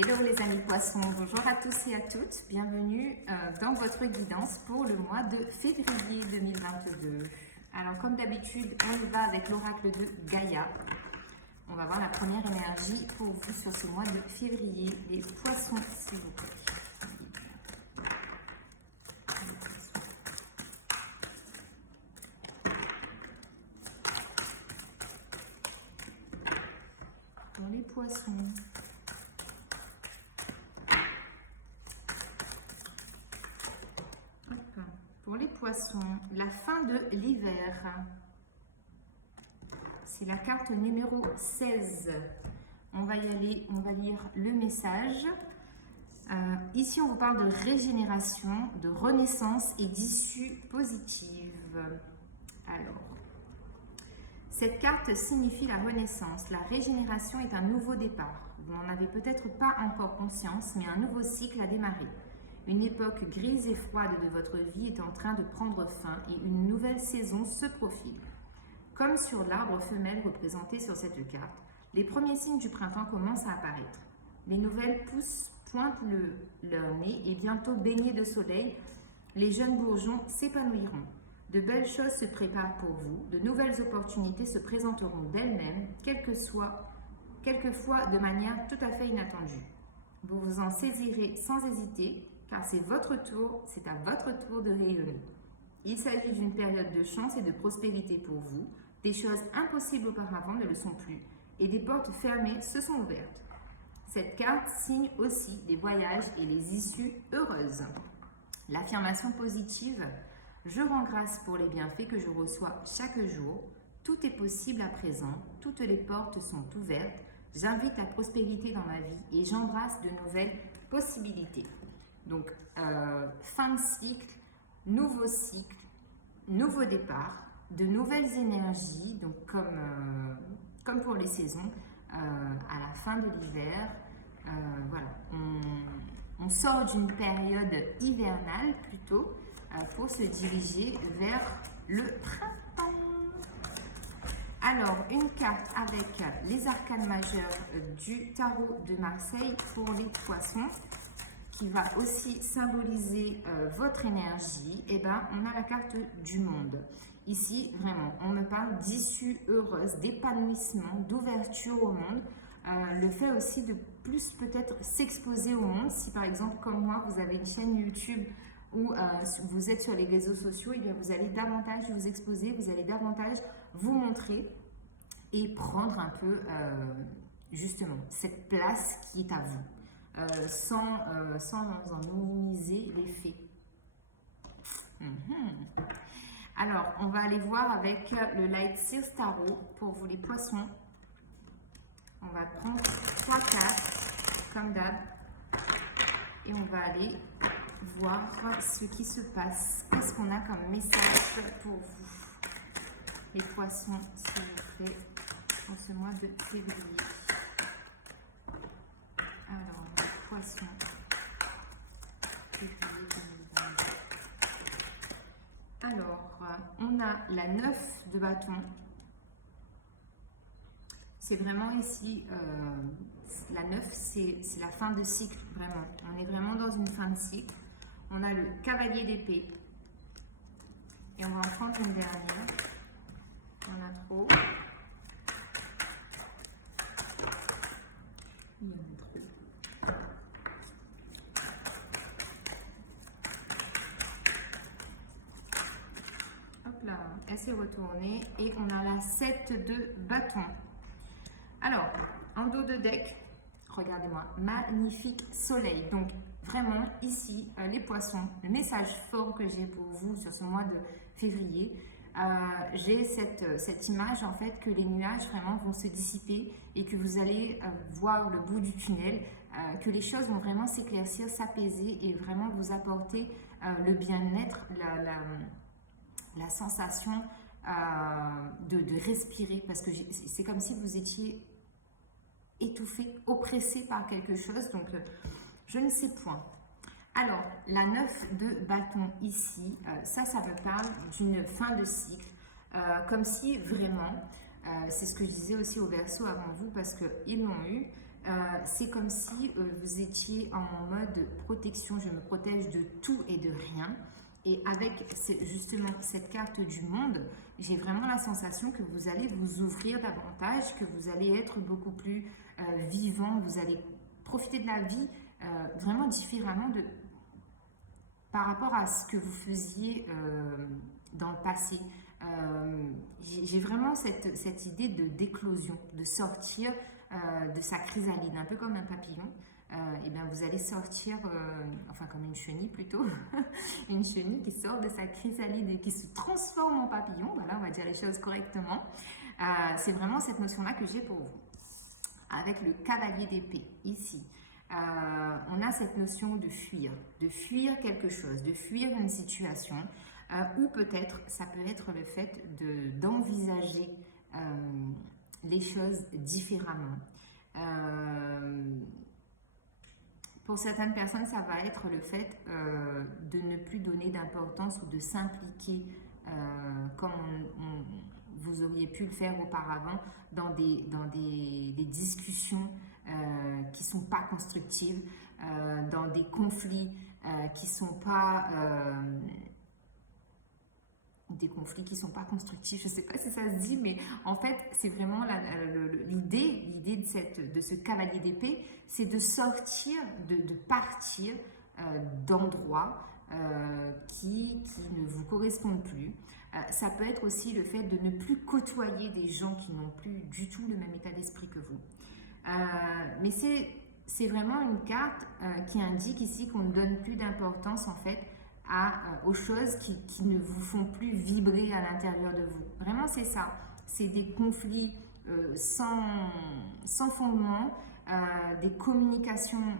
Hello les amis poissons, bonjour à tous et à toutes, bienvenue dans votre guidance pour le mois de février 2022. Alors comme d'habitude, on y va avec l'oracle de Gaïa. On va voir la première énergie pour vous sur ce mois de février, les poissons s'il vous plaît. Pour les poissons. Pour les poissons, la fin de l'hiver. C'est la carte numéro 16. On va y aller, on va lire le message. Ici, on vous parle de régénération, de renaissance et d'issue positive. Alors, cette carte signifie la renaissance. La régénération est un nouveau départ. Vous n'en avez peut-être pas encore conscience, mais un nouveau cycle a démarré. Une époque grise et froide de votre vie est en train de prendre fin et une nouvelle saison se profile. Comme sur l'arbre femelle représenté sur cette carte, les premiers signes du printemps commencent à apparaître. Les nouvelles pousses pointent leur nez et bientôt baignés de soleil, les jeunes bourgeons s'épanouiront. De belles choses se préparent pour vous, de nouvelles opportunités se présenteront d'elles-mêmes, quelquefois de manière tout à fait inattendue. Vous vous en saisirez sans hésiter, car c'est à votre tour de rayonner. Il s'agit d'une période de chance et de prospérité pour vous. Des choses impossibles auparavant ne le sont plus, et des portes fermées se sont ouvertes. Cette carte signe aussi les voyages et les issues heureuses. L'affirmation positive « Je rends grâce pour les bienfaits que je reçois chaque jour. Tout est possible à présent, toutes les portes sont ouvertes. J'invite la prospérité dans ma vie et j'embrasse de nouvelles possibilités. » Donc, fin de cycle, nouveau départ, de nouvelles énergies, donc comme pour les saisons, à la fin de l'hiver. Voilà, on sort d'une période hivernale plutôt pour se diriger vers le printemps. Alors, une carte avec les arcanes majeures du tarot de Marseille pour les poissons, qui va aussi symboliser votre énergie. Et ben, on a la carte du monde. Ici, vraiment, on me parle d'issue heureuse, d'épanouissement, d'ouverture au monde. Le fait aussi de plus peut-être s'exposer au monde. Si par exemple, comme moi, vous avez une chaîne YouTube ou vous êtes sur les réseaux sociaux, et bien vous allez davantage vous exposer, vous allez davantage vous montrer et prendre un peu justement cette place qui est à vous. Sans en minimiser l'effet. Alors, on va aller voir avec le Light Seals Tarot pour vous les poissons. On va prendre 3 cartes, comme d'hab, et on va aller voir ce qui se passe. Qu'est-ce qu'on a comme message pour vous, les poissons, s'il vous plaît, pour ce mois de février. Alors, poisson, février 2022. Alors, on a la 9 de bâton. C'est vraiment ici, la 9, c'est la fin de cycle, vraiment. On est vraiment dans une fin de cycle. On a le cavalier d'épée. Et on va en prendre une dernière. Il y en a trop. Il y en a trop. Hop là, elle s'est retournée et on a la 7 de bâton. Alors, en dos de deck, regardez-moi, magnifique soleil. Donc, vraiment, ici, les poissons, le message fort que j'ai pour vous sur ce mois de février, j'ai cette image en fait que les nuages vraiment vont se dissiper et que vous allez voir le bout du tunnel, que les choses vont vraiment s'éclaircir, s'apaiser et vraiment vous apporter le bien-être, la sensation de respirer, parce que c'est comme si vous étiez étouffé, oppressé par quelque chose, donc je ne sais point. Alors, la 9 de bâton ici, ça me parle d'une fin de cycle, comme si vraiment, c'est ce que je disais aussi au Verseau avant vous, parce qu'ils l'ont eu, c'est comme si vous étiez en mode protection, je me protège de tout et de rien. Et avec justement cette carte du monde, j'ai vraiment la sensation que vous allez vous ouvrir davantage, que vous allez être beaucoup plus vivant, vous allez profiter de la vie vraiment différemment par rapport à ce que vous faisiez dans le passé. J'ai vraiment cette idée d'éclosion, de sortir de sa chrysalide, un peu comme un papillon. Et bien vous allez sortir, enfin comme une chenille plutôt, une chenille qui sort de sa chrysalide et qui se transforme en papillon. Voilà, on va dire les choses correctement. C'est vraiment cette notion-là que j'ai pour vous. Avec le cavalier d'épée, ici, on a cette notion de fuir quelque chose, de fuir une situation, ou peut-être, ça peut être le fait d'envisager les choses différemment. Pour certaines personnes, ça va être le fait de ne plus donner d'importance ou de s'impliquer comme vous auriez pu le faire auparavant dans des discussions qui ne sont pas constructives, dans des conflits qui ne sont pas... des conflits qui ne sont pas constructifs, je ne sais pas si ça se dit, mais en fait, c'est vraiment l'idée de ce cavalier d'épée, c'est de sortir, de partir d'endroits qui ne vous correspondent plus. Ça peut être aussi le fait de ne plus côtoyer des gens qui n'ont plus du tout le même état d'esprit que vous. Mais c'est vraiment une carte qui indique ici qu'on ne donne plus d'importance en fait aux choses qui ne vous font plus vibrer à l'intérieur de vous. Vraiment, c'est ça. C'est des conflits sans fondement, des communications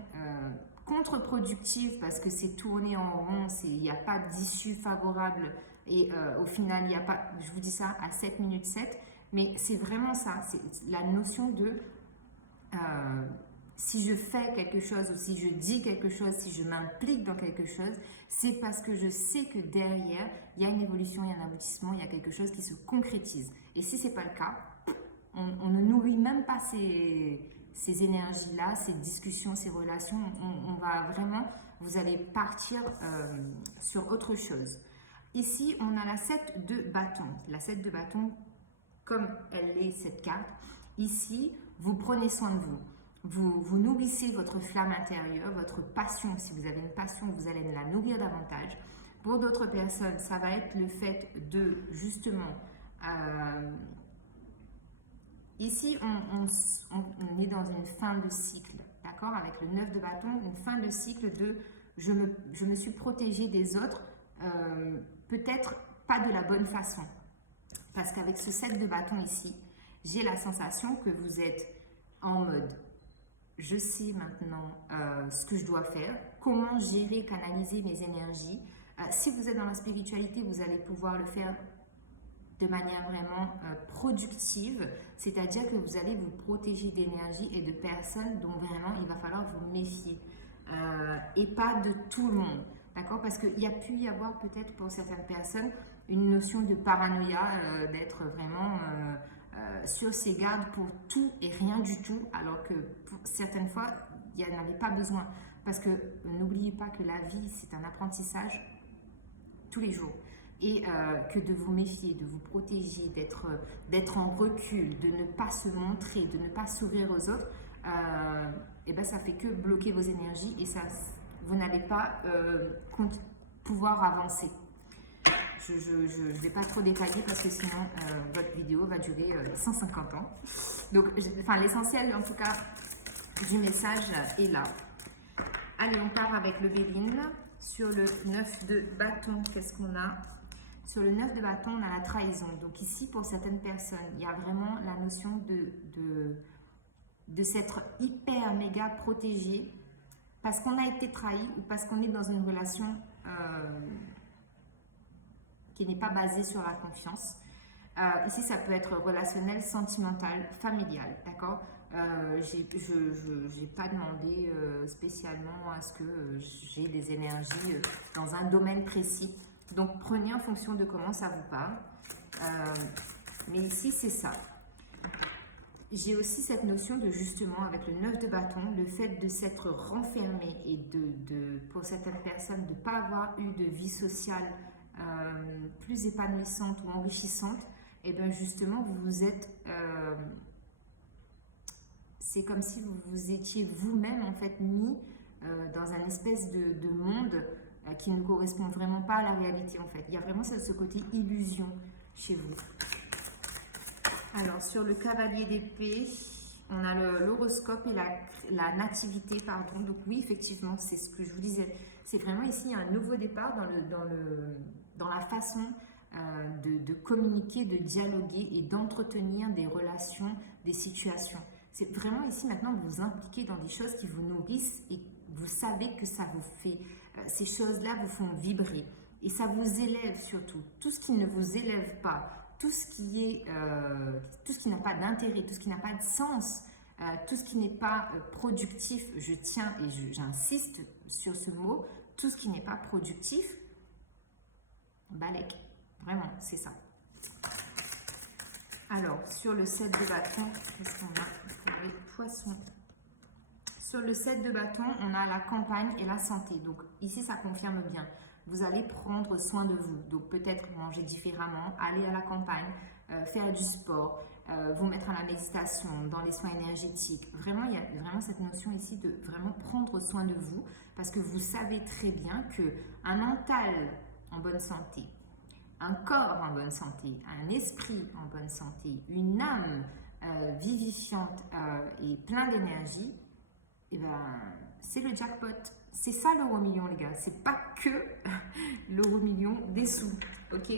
contre-productives parce que c'est tourné en rond, il n'y a pas d'issue favorable et au final, il n'y a pas, je vous dis ça à 7 minutes 7, mais c'est vraiment ça, c'est la notion de si je fais quelque chose ou si je dis quelque chose, si je m'implique dans quelque chose, c'est parce que je sais que derrière, il y a une évolution, il y a un aboutissement, il y a quelque chose qui se concrétise. Et si ce n'est pas le cas, on ne nourrit même pas ces énergies-là, ces discussions, ces relations. On va vraiment, vous allez partir sur autre chose. Ici, on a la 7 de bâton. La 7 de bâton, comme elle est cette carte, ici, vous prenez soin de vous. Vous nourrissez votre flamme intérieure, votre passion. Si vous avez une passion, vous allez la nourrir davantage. Pour d'autres personnes, ça va être le fait de, justement, ici, on est dans une fin de cycle, d'accord? Avec le 9 de bâton, une fin de cycle de je me suis protégée des autres, peut-être pas de la bonne façon. Parce qu'avec ce 7 de bâton ici, j'ai la sensation que vous êtes en mode je sais maintenant ce que je dois faire, comment gérer, canaliser mes énergies. Si vous êtes dans la spiritualité, vous allez pouvoir le faire de manière vraiment productive, c'est-à-dire que vous allez vous protéger d'énergie et de personnes dont vraiment il va falloir vous méfier et pas de tout le monde, d'accord? Parce qu'il y a pu y avoir peut-être pour certaines personnes une notion de paranoïa, d'être vraiment sur ses gardes pour tout et rien du tout, alors que pour certaines fois, il n'y en avait pas besoin. Parce que n'oubliez pas que la vie, c'est un apprentissage tous les jours. Et que de vous méfier, de vous protéger, d'être en recul, de ne pas se montrer, de ne pas s'ouvrir aux autres, et ben ça fait que bloquer vos énergies et ça, vous n'allez pas pouvoir avancer. Je ne vais pas trop détailler parce que sinon votre vidéo va durer 150 ans. Donc, l'essentiel en tout cas du message est là. Allez, on part avec le Béline. Sur le 9 de bâton, qu'est-ce qu'on a? Sur le 9 de bâton, on a la trahison. Donc ici, pour certaines personnes, il y a vraiment la notion de s'être hyper méga protégé parce qu'on a été trahi ou parce qu'on est dans une relation qui n'est pas basée sur la confiance. Ici, ça peut être relationnel, sentimental, familial, d'accord? J'ai pas demandé spécialement à ce que j'ai des énergies dans un domaine précis. Donc, prenez en fonction de comment ça vous parle. Mais ici, c'est ça. j'ai aussi cette notion de justement, avec le 9 de bâton, le fait de s'être renfermé et pour certaines personnes, de ne pas avoir eu de vie sociale plus épanouissante ou enrichissante, et bien justement, vous vous êtes... c'est comme si vous vous étiez vous-même en fait mis dans un espèce de monde qui ne correspond vraiment pas à la réalité en fait. Il y a vraiment ce côté illusion chez vous. Alors, sur le cavalier d'épée, on a l'horoscope et la nativité, pardon. Donc oui, effectivement, c'est ce que je vous disais. C'est vraiment ici un nouveau départ dans la façon de communiquer, de dialoguer et d'entretenir des relations, des situations. C'est vraiment ici maintenant que vous vous impliquez dans des choses qui vous nourrissent et vous savez que ça vous fait, ces choses-là vous font vibrer. Et ça vous élève surtout. Tout ce qui ne vous élève pas, tout ce qui n'a pas d'intérêt, tout ce qui n'a pas de sens, tout ce qui n'est pas productif, je tiens et j'insiste sur ce mot, tout ce qui n'est pas productif, balèque. Vraiment, c'est ça. Alors, sur le 7 de bâton, qu'est-ce qu'on a pour les poissons? Sur le 7 de bâton, on a la campagne et la santé. Donc, ici, ça confirme bien. Vous allez prendre soin de vous. Donc, peut-être manger différemment, aller à la campagne, faire du sport, vous mettre à la méditation, dans les soins énergétiques. Vraiment, il y a vraiment cette notion ici de vraiment prendre soin de vous parce que vous savez très bien qu'un mental en bonne santé, un corps en bonne santé, un esprit en bonne santé, une âme vivifiante et plein d'énergie, eh ben, c'est le jackpot. C'est ça l'euro million, les gars. C'est pas que l'euro million des sous, ok?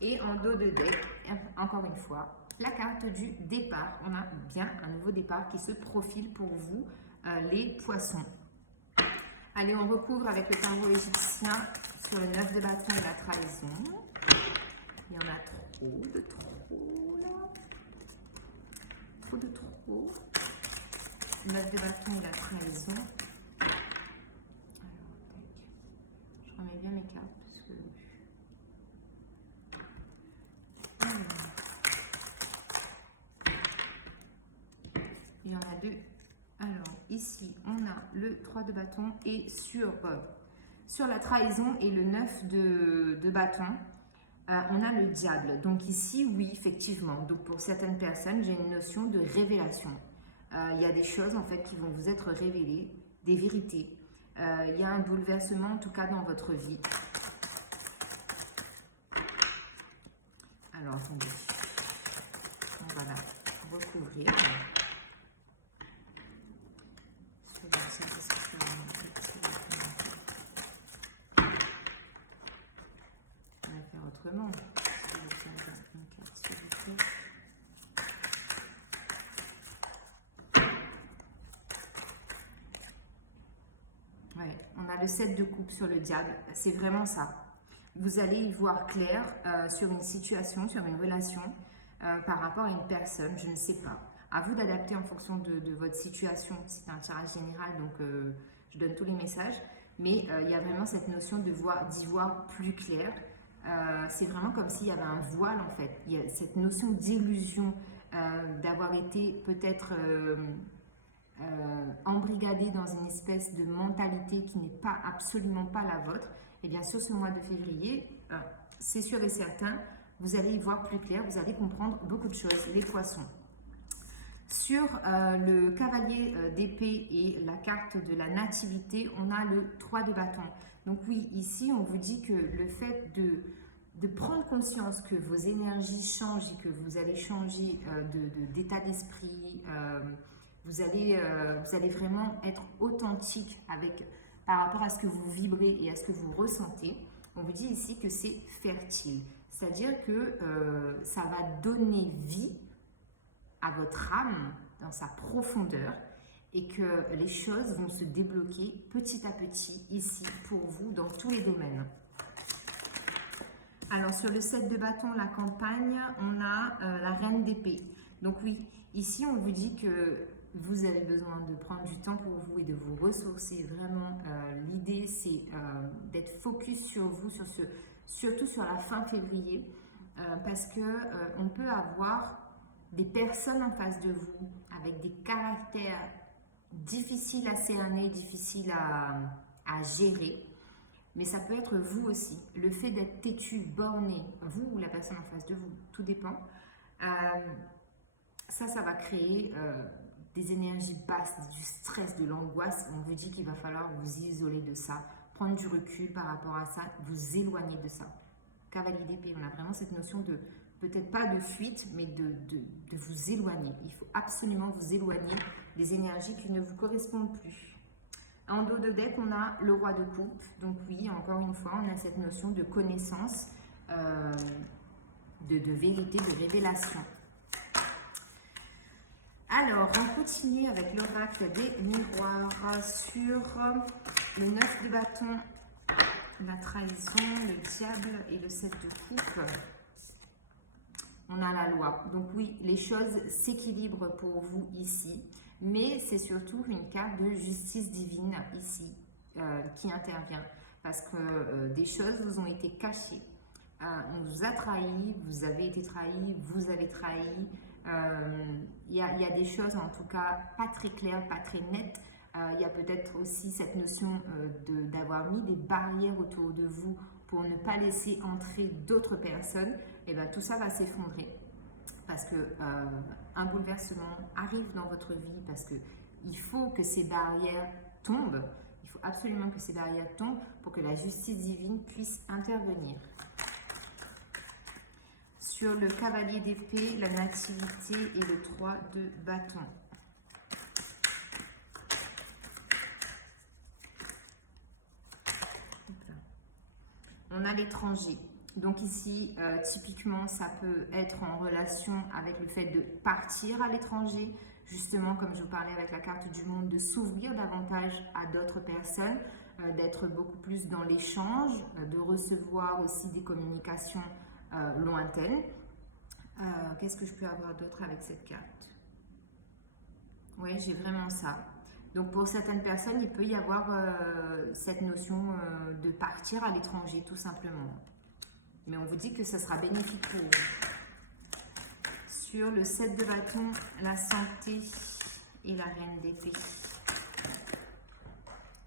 Et en dos de deck, encore une fois, la carte du départ. On a bien un nouveau départ qui se profile pour vous, les poissons. Allez, on recouvre avec le tarot égyptien sur le 9 de bâton et la trahison. Il y en a trop là. Trop de trop. 9 de bâton et la trahison. Alors, tac. Je remets bien mes cartes parce que... Il y en a deux. Alors, ici, on a le 3 de bâton et sur la trahison et le 9 de bâton, on a le diable. Donc ici, oui, effectivement. Donc pour certaines personnes, j'ai une notion de révélation. Il y a des choses, en fait, qui vont vous être révélées, des vérités. Il y a un bouleversement, en tout cas, dans votre vie. Alors, attendez. On va la recouvrir. On va faire autrement. Ouais, on a le 7 de coupe sur le diable. C'est vraiment ça. Vous allez y voir clair sur une situation, sur une relation, par rapport à une personne, je ne sais pas. À vous d'adapter en fonction de votre situation. C'est un tirage général, donc je donne tous les messages. Mais il y a vraiment cette notion d'y voir plus clair. C'est vraiment comme s'il y avait un voile, en fait. Il y a cette notion d'illusion, d'avoir été peut-être embrigadé dans une espèce de mentalité qui n'est pas absolument pas la vôtre. Et bien sûr, ce mois de février, c'est sûr et certain, vous allez y voir plus clair, vous allez comprendre beaucoup de choses, les poissons. Sur le cavalier d'épée et la carte de la nativité, on a le 3 de bâton. Donc oui, ici, on vous dit que le fait de prendre conscience que vos énergies changent et que vous allez changer d'état d'esprit, vous allez vraiment être authentique par rapport à ce que vous vibrez et à ce que vous ressentez. On vous dit ici que c'est fertile. C'est-à-dire que ça va donner vie à votre âme dans sa profondeur et que les choses vont se débloquer petit à petit ici pour vous dans tous les domaines. Alors sur le 7 de bâton, la campagne, on a la reine d'épée. Donc oui, ici on vous dit que vous avez besoin de prendre du temps pour vous et de vous ressourcer. Vraiment, l'idée c'est d'être focus sur vous, surtout sur la fin février, parce que on peut avoir des personnes en face de vous avec des caractères difficiles à cerner, difficiles à gérer. Mais ça peut être vous aussi. Le fait d'être têtu, borné, vous ou la personne en face de vous, tout dépend. Ça va créer des énergies basses, du stress, de l'angoisse. On vous dit qu'il va falloir vous isoler de ça, prendre du recul par rapport à ça, vous éloigner de ça. Cavalier d'épée, on a vraiment cette notion de, peut-être pas de fuite, mais de vous éloigner. Il faut absolument vous éloigner des énergies qui ne vous correspondent plus. En dos de deck, on a le roi de coupe. Donc oui, encore une fois, on a cette notion de connaissance, de vérité, de révélation. Alors, on continue avec l'oracle des miroirs sur le 9 de bâton, la trahison, le diable et le 7 de coupe. On a la loi. Donc oui, les choses s'équilibrent pour vous ici. Mais c'est surtout une carte de justice divine ici qui intervient. Parce que des choses vous ont été cachées. On vous a trahi, vous avez été trahi, vous avez trahi. Il y a des choses en tout cas pas très claires, pas très nettes. Il y a peut-être aussi cette notion d'avoir mis des barrières autour de vous pour ne pas laisser entrer d'autres personnes. Et bien tout ça va s'effondrer. Parce que un bouleversement arrive dans votre vie, parce qu'il faut que ces barrières tombent. Il faut absolument que ces barrières tombent pour que la justice divine puisse intervenir. Sur le cavalier d'épée, la nativité et le 3 de bâton. On a l'étranger. Donc ici, typiquement, ça peut être en relation avec le fait de partir à l'étranger, justement, comme je vous parlais avec la carte du monde, de s'ouvrir davantage à d'autres personnes, d'être beaucoup plus dans l'échange, de recevoir aussi des communications lointaines. Qu'est-ce que je peux avoir d'autre avec cette carte? Oui, j'ai vraiment ça. Donc pour certaines personnes, il peut y avoir cette notion de partir à l'étranger, tout simplement. Mais on vous dit que ce sera bénéfique pour vous. Sur le 7 de bâton, la santé et la reine d'épée.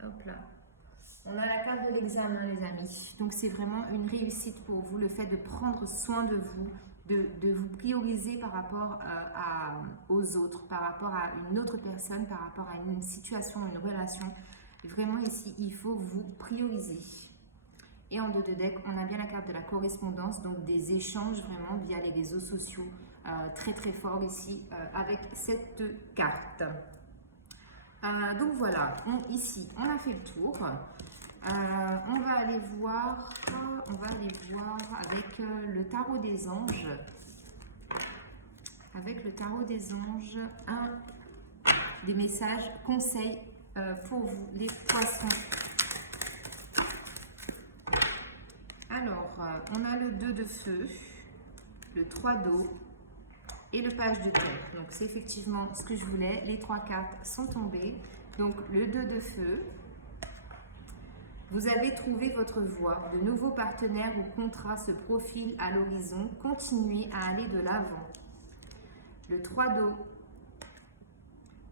Hop là. On a la carte de l'examen, les amis. Donc c'est vraiment une réussite pour vous, le fait de prendre soin de vous, de vous prioriser par rapport aux autres, par rapport à une autre personne, par rapport à une situation, une relation. Vraiment ici, il faut vous prioriser. Et en dos de deck, on a bien la carte de la correspondance, donc des échanges vraiment via les réseaux sociaux, très très fort ici avec cette carte. Donc voilà, ici on a fait le tour. On va aller voir avec le tarot des anges. Avec le tarot des anges, des messages, conseils pour vous, les poissons. Alors, on a le 2 de feu, le 3 d'eau et le page de terre. Donc, c'est effectivement ce que je voulais. Les 3 cartes sont tombées. Donc, le 2 de feu. Vous avez trouvé votre voie. De nouveaux partenaires ou contrats se profilent à l'horizon. Continuez à aller de l'avant. Le 3 d'eau.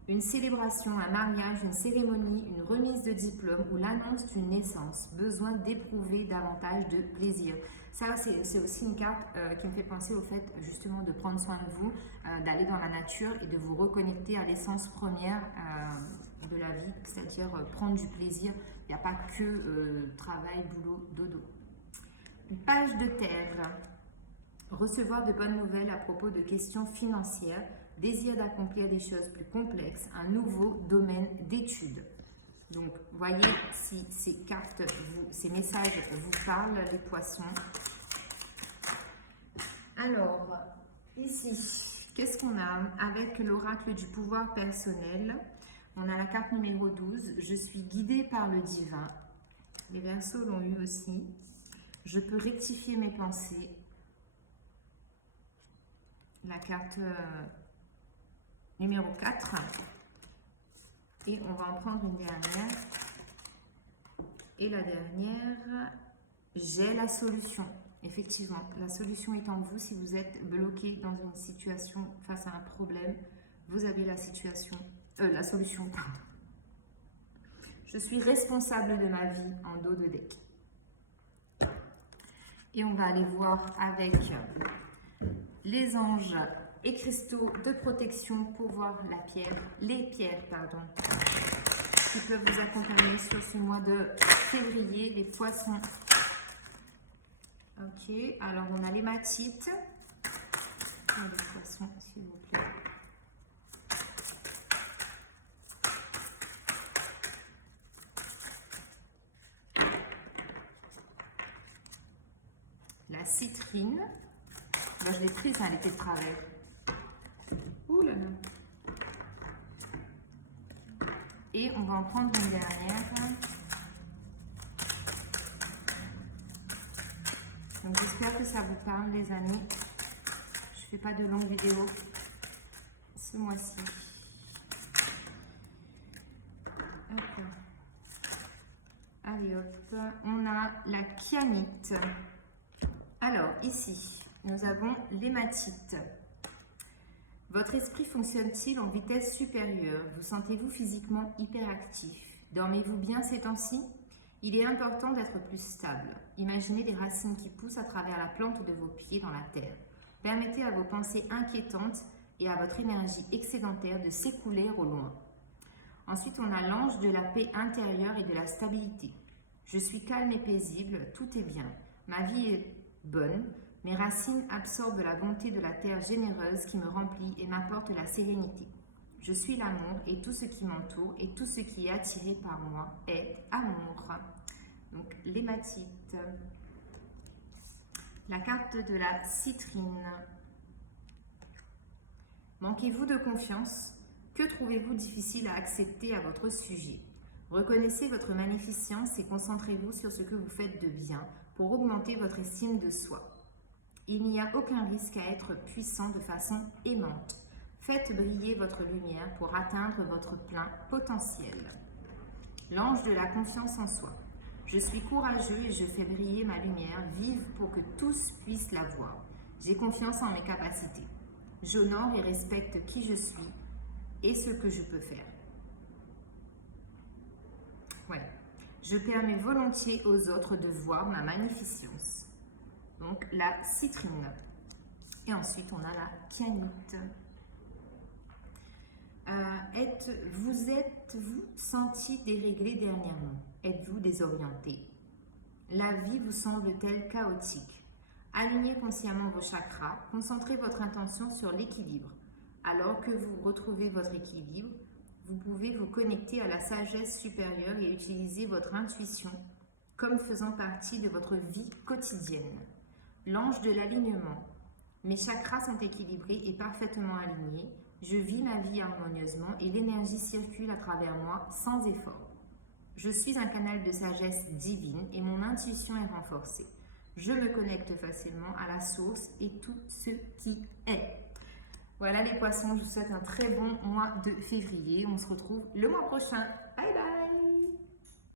Une célébration, un mariage, une cérémonie, une remise de diplôme ou l'annonce d'une naissance. Besoin d'éprouver davantage de plaisir. Ça, c'est aussi une carte qui me fait penser au fait justement de prendre soin de vous, d'aller dans la nature et de vous reconnecter à l'essence première de la vie, c'est-à-dire prendre du plaisir. Il n'y a pas que travail, boulot, dodo. Une page de terre. Recevoir de bonnes nouvelles à propos de questions financières. Désir d'accomplir des choses plus complexes, un nouveau domaine d'études. Donc, voyez si ces cartes, ces messages vous parlent, les poissons. Alors, ici, qu'est-ce qu'on a avec l'oracle du pouvoir personnel? On a la carte numéro 12. Je suis guidée par le divin. Les Verseaux l'ont eu aussi. Je peux rectifier mes pensées. La carte numéro 4. Et on va en prendre une dernière. Et la dernière, j'ai la solution. Effectivement, la solution est en vous. Si vous êtes bloqué dans une situation face à un problème, vous avez la solution, pardon. Je suis responsable de ma vie en dos de deck. Et on va aller voir avec les anges et cristaux de protection pour voir les pierres qui peuvent vous accompagner sur ce mois de février, les poissons. Ok, alors on a l'hématite. Les poissons, s'il vous plaît. La citrine. Là, je l'ai prise, elle était de travers. Ouh là là. Et on va en prendre une dernière. Donc j'espère que ça vous parle, les amis. Je fais pas de longues vidéos ce mois-ci. Hop. Allez hop, on a la kyanite. Alors ici, nous avons l'hématite. Votre esprit fonctionne-t-il en vitesse supérieure? Vous sentez-vous physiquement hyperactif? Dormez-vous bien ces temps-ci? Il est important d'être plus stable. Imaginez des racines qui poussent à travers la plante de vos pieds dans la terre. Permettez à vos pensées inquiétantes et à votre énergie excédentaire de s'écouler au loin. Ensuite, on a l'ange de la paix intérieure et de la stabilité. Je suis calme et paisible, tout est bien. Ma vie est bonne. Mes racines absorbent la bonté de la terre généreuse qui me remplit et m'apporte la sérénité. Je suis l'amour et tout ce qui m'entoure et tout ce qui est attiré par moi est amour. Donc l'hématite. La carte de la citrine. Manquez-vous de confiance? Que trouvez-vous difficile à accepter à votre sujet? Reconnaissez votre magnificence et concentrez-vous sur ce que vous faites de bien pour augmenter votre estime de soi. Il n'y a aucun risque à être puissant de façon aimante. Faites briller votre lumière pour atteindre votre plein potentiel. L'ange de la confiance en soi. Je suis courageux et je fais briller ma lumière vive pour que tous puissent la voir. J'ai confiance en mes capacités. J'honore et respecte qui je suis et ce que je peux faire. Ouais. Je permets volontiers aux autres de voir ma magnificence. Donc la citrine. Et ensuite, on a la kyanite. Vous senti déréglé dernièrement? Êtes-vous désorienté? La vie vous semble-t-elle chaotique? Alignez consciemment vos chakras, concentrez votre intention sur l'équilibre. Alors que vous retrouvez votre équilibre, vous pouvez vous connecter à la sagesse supérieure et utiliser votre intuition comme faisant partie de votre vie quotidienne. L'ange de l'alignement. Mes chakras sont équilibrés et parfaitement alignés. Je vis ma vie harmonieusement et l'énergie circule à travers moi sans effort. Je suis un canal de sagesse divine et mon intuition est renforcée. Je me connecte facilement à la source et tout ce qui est. Voilà les poissons, je vous souhaite un très bon mois de février. On se retrouve le mois prochain.